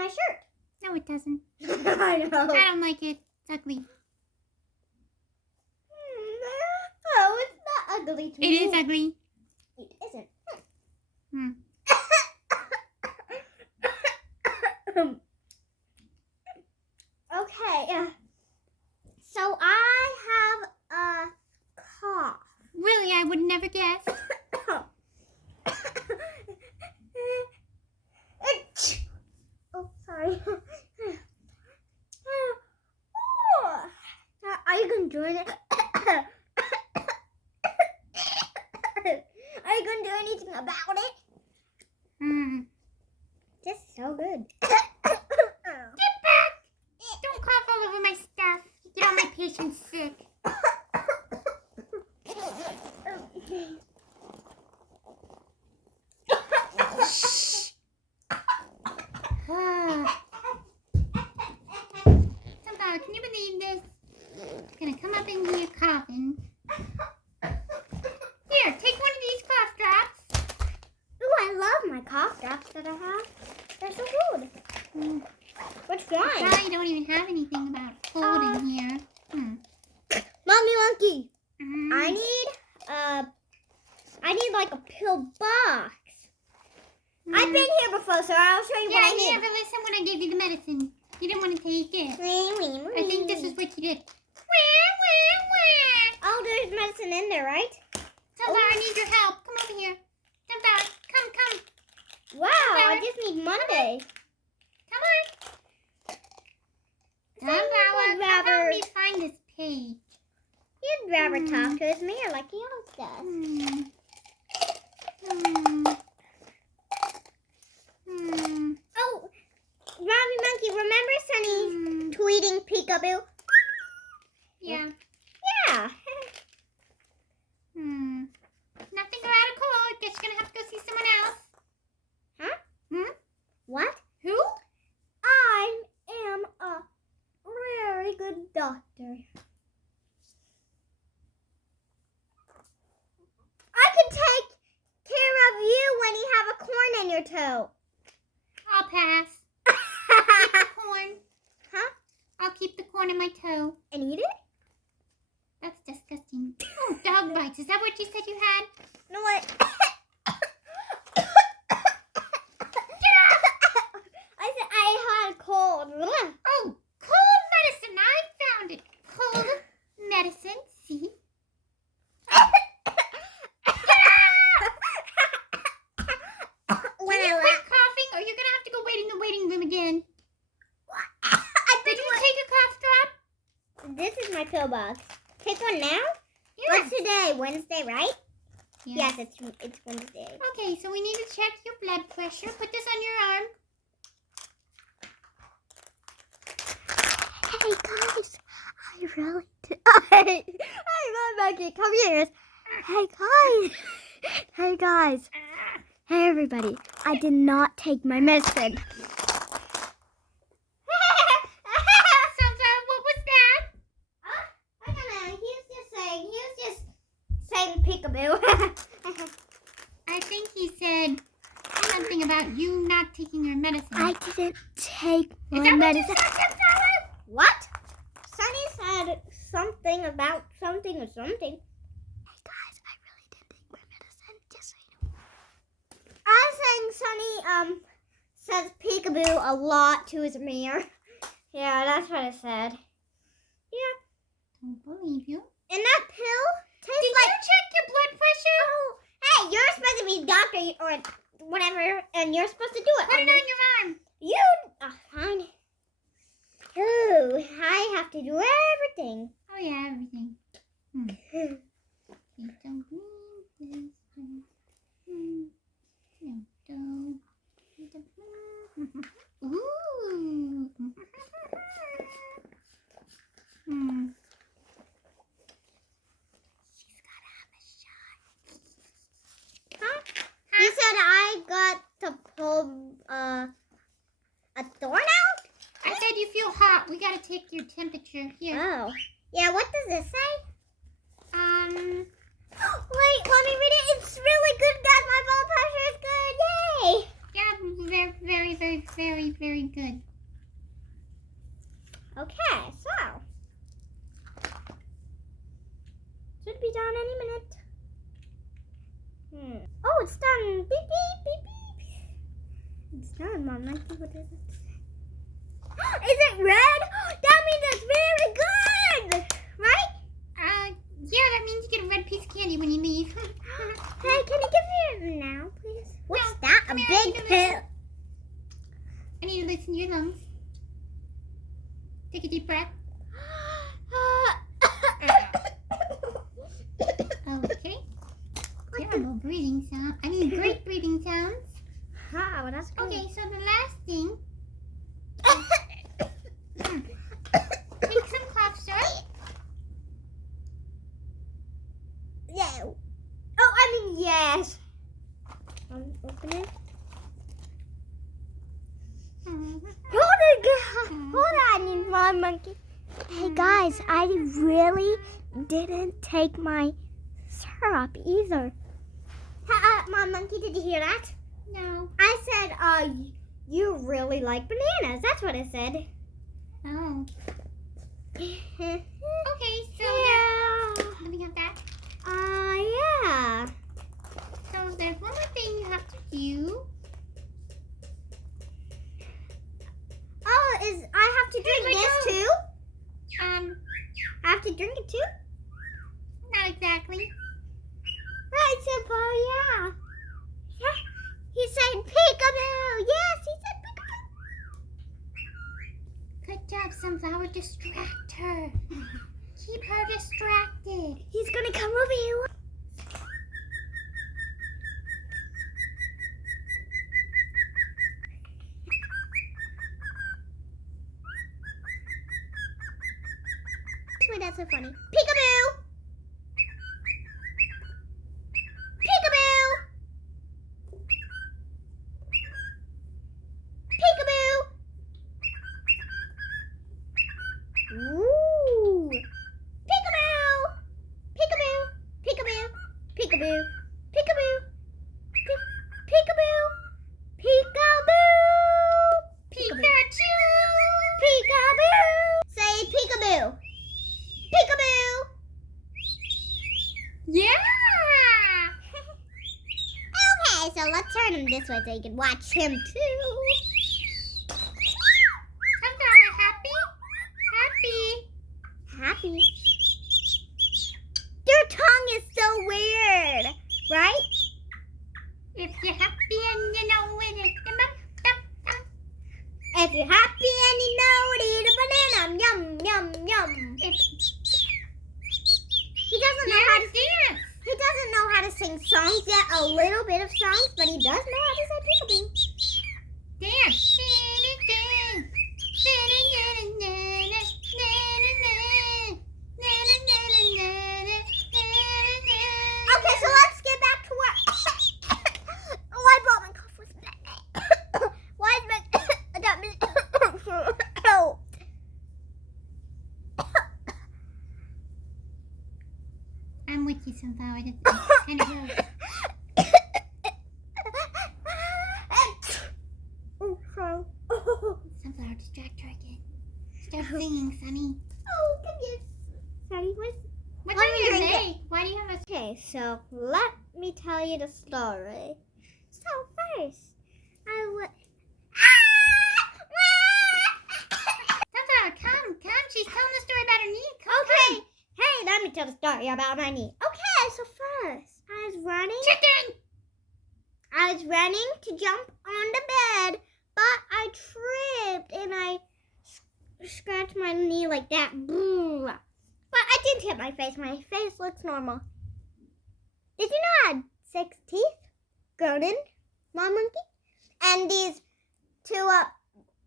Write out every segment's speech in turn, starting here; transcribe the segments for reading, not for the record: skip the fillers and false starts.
my shirt. No, it doesn't. I know. I don't like it. It's ugly. Oh, it's not ugly to It me. is ugly. It isn't. Hmm. Okay. So I have a cough. Really, I would never guess. Oh, sorry. Are you going to join it? Are you going to do anything about it? Hmm. This is so good. Get back! Don't cough all over my stuff. You get all my patients sick. Shh. Somehow, can you believe this? It's gonna come up into your coffin. Here, take one of these cough drops. Ooh, I love my cough drops that I have. They're so good. Which one? You probably don't even have anything about cold in here. Mommy Monkey. Mm. I need like a pill box. I've been here before, so I'll show you what I Yeah, need. you never listened when I gave you the medicine. You didn't want to take it. I think this is what you did. Oh, there's medicine in there, right? Sunflower, I need your help. Come over here. Sunflower, come. Wow, I just need Monday. Come on. Sunflower, come help me find this page. You'd rather talk to his mirror like he always does. Oh, Robbie Monkey, remember Sunny tweeting Peekaboo? Yeah. Yeah. Nothing radical. Guess you're gonna have to go see someone else. Huh? What? Who? I am a very good doctor. I can take care of you when you have a corn in your toe. I'll pass. Keep the corn. Huh? I'll keep the corn in my toe. And eat it? That's disgusting. Oh, dog bites. Is that what you said you had? You know what? I said I had a cold. Oh, cold medicine. I found it. Cold medicine. See? When Can you I quit coughing or you're going to have to go wait in the waiting room again? Did you take a cough drop? This is my pill box. Take one now? Yes. What's today? Wednesday, right? Yes. Yes, it's Wednesday. Okay, so we need to check your blood pressure. Put this on your arm. Hey guys, I really did. I love Maggie. Come here. Hey guys. Hey guys. Hey everybody. I did not take my medicine. Sunflower, what was that? I don't know. He was just saying Peekaboo. I think he said something about you not taking your medicine. I didn't take Is my that medicine. what you said, Sunflower? What? Sunny said something about something or something. Hey guys, I really didn't take my medicine. Just so you know. I was saying Sunny says Peekaboo a lot to his mirror. Yeah, that's what I said. Yeah. Don't believe you. And that pill tastes Did like. you check your blood pressure? Oh, hey, you're supposed to be a doctor or whatever, and you're supposed to do it. Put it on your arm. You. Fine. Ooh, I have to do everything. Oh yeah, everything. You don't need this. No, don't. Ooh. She's gotta have a shot. Huh? You said I got to pull a thorn out? I said you feel hot. We gotta take your temperature here. Oh. Yeah, what does it say? Wait, let me read it. It's really good, guys. My blood pressure is good. Yay! Yeah, very, very, very, very, very good. Okay, so should be done any minute. Oh, it's done. Beep beep beep beep. It's done, Mom. Let's see what does it say. Is it red? That means it's very good, right? Yeah, that means you get a red piece of candy when you leave. Hey, can you give me it now, please? What's that? A Come here, big I pill. need to listen to your lungs. Take a deep breath. Okay. Terrible breathing sound. I mean, great breathing sounds. Oh, that's good. Okay, so the last thing. Take some cough syrup. No. Oh, I mean yes. Open it. Hold on, Mom Monkey. Hey guys, I really didn't take my syrup either. Mom Monkey, did you hear that? No. I said, you really like bananas. That's what I said. Oh. Okay, so Yeah. let me have that. Yeah. So there's one more thing you have to do. Oh, I have to drink this too? I have to drink it too? Not exactly. Right, Simple, yeah. Yeah. He said peekaboo. Yes, he said peekaboo. Good job, Sunflower. Distract her. Keep her distracted. He's gonna come over here. Why that's so funny? Peekaboo! Peekaboo! Peekaboo! Ooh! Peekaboo! Peekaboo! Peekaboo! Peekaboo! Peekaboo! Peekaboo! Peekaboo! Pikachu! Peekaboo! Say peekaboo! Peekaboo! Yeah! Okay, so let's turn him this way so you can watch him too. Sunflower, happy? Happy. Happy. Your tongue is so weird, right? If you're happy and you know it, If you're happy and you know it, eat a banana. Yum, yum, yum. He doesn't know how to dance. He doesn't know how to sing songs yet. A little bit of songs, but he does know how to say peekaboo. Dance. Okay, so let's get back to work. Oh, I brought my cough with me. Why is my help? I'm with you, Sunflower. That's kind of gross. Oh, sorry. Sunflower, distract her again. Start singing, Sunny. Oh, come here. Sorry, What's Let on me your drink leg? Why do you have a... Okay, so let me tell you the story. So first, I would. Sunflower, come. She's telling the story about her knee. Come. Okay, hey, let me tell the story about my knee. Okay, so first, I was running. Chicken! I was running to jump on the bed, but I tripped and I scratched my knee like that. Boom. But I didn't hit my face. My face looks normal. Did you know I had 6 teeth grown in, Mom Monkey? And these 2 up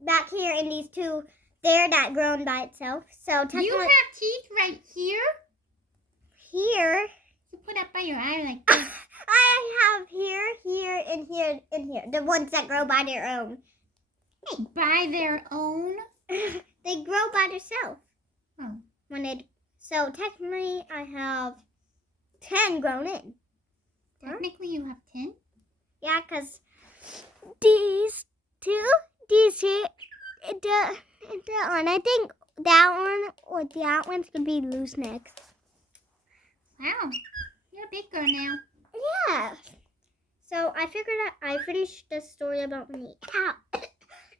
back here and these 2 there that grown by itself. So technically, You have teeth right here? here, You put up by your eye like this. I have here, here, and here, and here. The ones that grow by their own. By their own? They grow by themselves. Oh. So technically, I have 10 grown in. Technically, you have 10? Yeah, because these 2, these that one. I think that one or that one's gonna be loose next. Wow, you're a big girl now. Yeah. So I figured out I finished the story about me. Ow. Why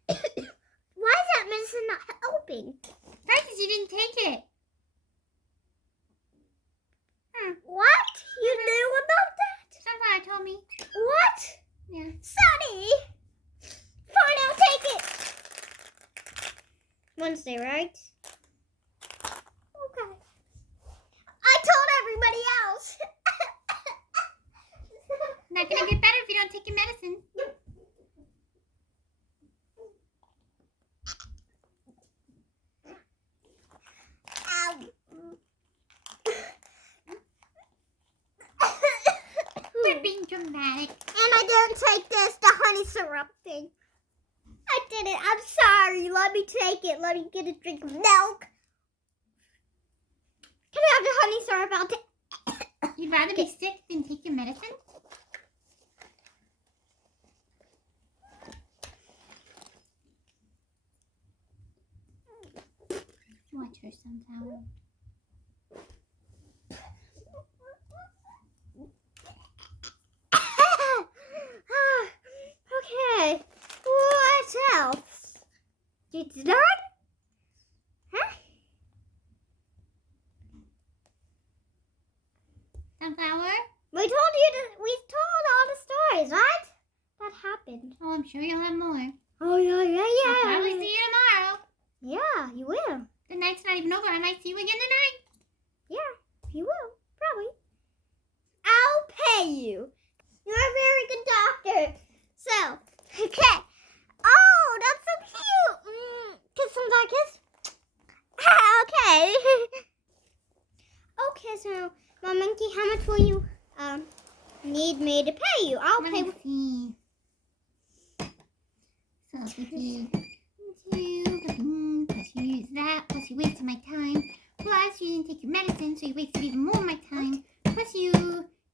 is that medicine not helping? Right, because you didn't take it. What? You knew about that? Sunflower told me. What? Yeah. Sunny! Fine, I'll take it. Wednesday, right? Okay. I told everybody else. Not gonna get better if you don't take your medicine. Ow. You're being dramatic. And I didn't take the honey syrup thing. I didn't. I'm sorry. Let me take it. Let me get a drink of milk. Can I have the honey syrup? I'll take. You'd rather be sick than take your medicine? Watch her, Sunflower. Okay. What else? It's done? Huh? Sunflower? We told all the stories, right? That happened. Oh, I'm sure you'll have more. Oh, yeah. I'll probably see you tomorrow. Yeah, you will. The night's not even over. I might see you again tonight. Yeah, you will. Probably. I'll pay you. You're a very good doctor. So, okay. Oh, that's so cute. Kiss some back kiss. Okay. Okay, so, Mom Monkey, how much will you need me to pay you? I'll pay. Let's see. So if you plus you use that, plus you wasted my time, plus you didn't take your medicine, so you wasted even more of my time, plus you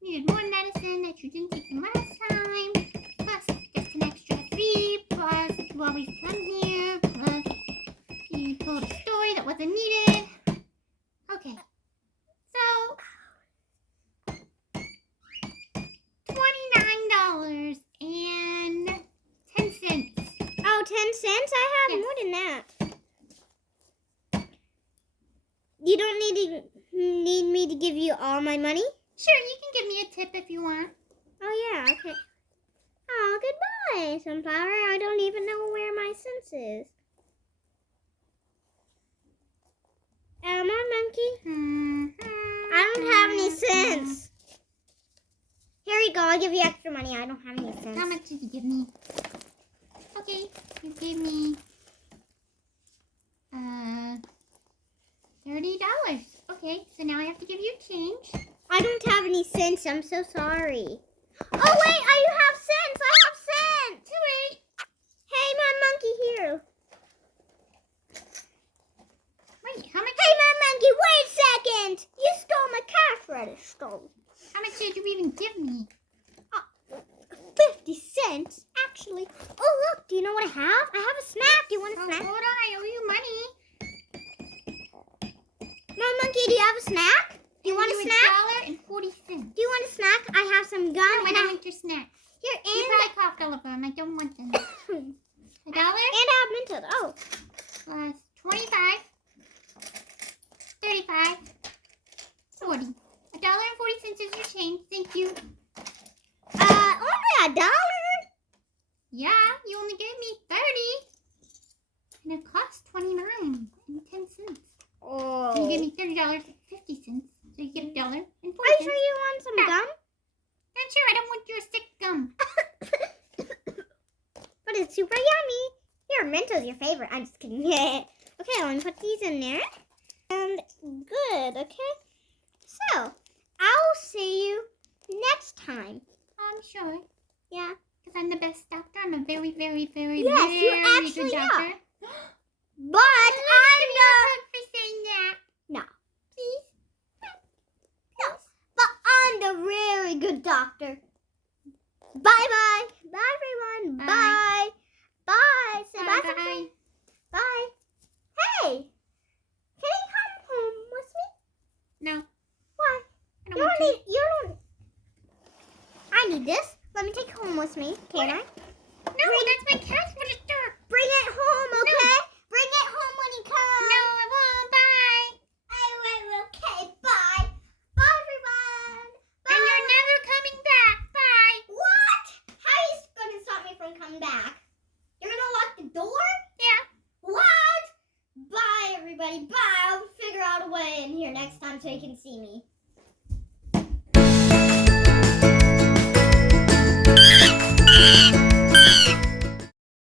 needed more medicine that you didn't take from last time, plus just an extra fee, plus you always come here, plus you told a story that wasn't needed. Okay, so $29.10. Oh, 10 cents? I have Yes. more than that. You don't need me to give you all my money? Sure, you can give me a tip if you want. Oh, yeah, okay. Oh, goodbye, Sunflower. I don't even know where my sense is. Mom Monkey? I don't have any cents. Here you go. I'll give you extra money. I don't have any cents. How much did you give me? Okay, you gave me $30. Okay, so now I have to give you change. I don't have any cents. I'm so sorry. Oh, wait. I have cents. I have cents. Wait. Hey, Mom Monkey, here. Wait, how much? Hey, Mom Monkey, wait a second. You stole my cash register. How much did you even give me? 50 cents, actually. Oh, look, do you know what I have? I have a snack. Do you want a Oh, snack? hold on, I owe you money. Mom Monkey, do you have a snack? Do you want a snack? $1.40. Do you want a snack? I have some gum. Oh, and I want your snack. Here, You and probably coughed all over them. I don't want them. and $1 I have Mentos. Oh, plus 25, 35, 40. $1.40 is your change. Thank you. only $1. Yeah, you only gave me 30. And it cost 29.10. Oh. So you gave me $30.50. So you get $1.40. Are you sure you want some gum? I'm sure I don't want your sick gum. But it's super yummy. Here, Mentos your favorite. I'm just kidding. Okay, let me put these in there. And good, okay? So, I'll see you next time. I'm sure. Yeah. Because I'm the best doctor. I'm a very, very, very, Yes, you very actually good are. doctor. But I'm For saying that. No. Please. But I'm the really good doctor. Bye-bye. Bye, everyone. Bye. Bye. Bye. Say bye. Bye. Bye. trust me, can I? No, that's my cat. What is that? Bring it home, okay? Bring it home when you come. No, I won't. Bye. Okay, bye. Bye, everyone. Bye. And you're never coming back. Bye. What? How are you going to stop me from coming back? You're going to lock the door? Yeah. What? Bye, everybody. Bye. I'll figure out a way in here next time so you can see me.